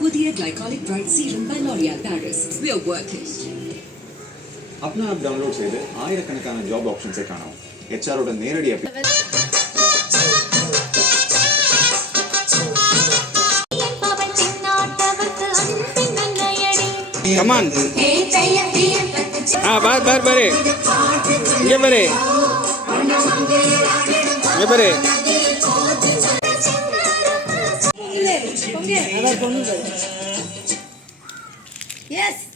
புதிய glycolic bright serum by L'Oréal Paris. We are working. अपना आप डाउनलोड செய்து ஆயிரக்கணக்கான ஜாப் ஆப்ஷன்ஸை காணவும். HR ஓட நேரடி Come on. बारे ये बारे Yes.